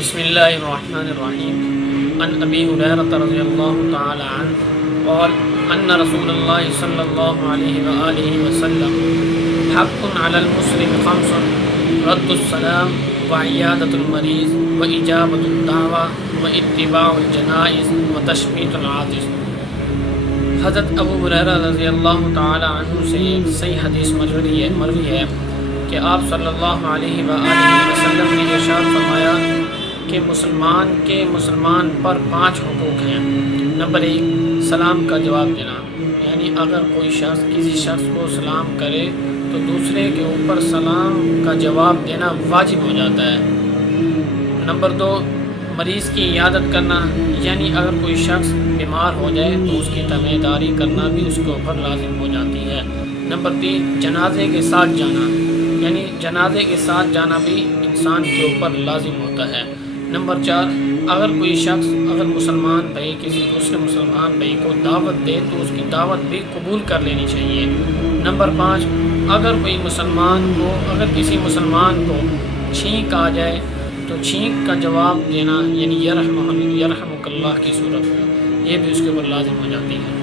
بسم اللہ الرحمن الرحیم عن ابی ہریرہ رضی اللہ تعالی عنہ قال ان رسول اللہ صلی اللہ علیہ وآلہ وسلم حق علی المسلم خمس رد السلام وعیادۃ المریض واجابۃ الدعوہ واتباع الجنائز وتشمیت العاطس۔ حضرت ابو ہریرہ رضی اللہ تعالی عنہ سے ایک صحیح حدیث مروی ہے کہ آپ صلی اللہ علیہ وآلہ وسلم نے ارشاد فرمایا کہ مسلمان پر 5 حقوق ہیں۔ نمبر 1 سلام کا جواب دینا، یعنی اگر کوئی شخص کسی شخص کو سلام کرے تو دوسرے کے اوپر سلام کا جواب دینا واجب ہو جاتا ہے۔ نمبر 2 مریض کی عیادت کرنا، یعنی اگر کوئی شخص بیمار ہو جائے تو اس کی تیمارداری کرنا بھی اس کے اوپر لازم ہو جاتی ہے۔ نمبر 3 جنازے کے ساتھ جانا، یعنی جنازے کے ساتھ جانا بھی انسان کے اوپر لازم ہوتا ہے۔ نمبر 4 اگر کوئی شخص مسلمان بھائی کسی دوسرے مسلمان بھائی کو دعوت دے تو اس کی دعوت بھی قبول کر لینی چاہیے۔ نمبر 5 اگر کسی مسلمان کو چھینک آ جائے تو چھینک کا جواب دینا، یعنی یرحمک اللہ کی صورت میں، یہ بھی اس کے اوپر لازم ہو جاتی ہے۔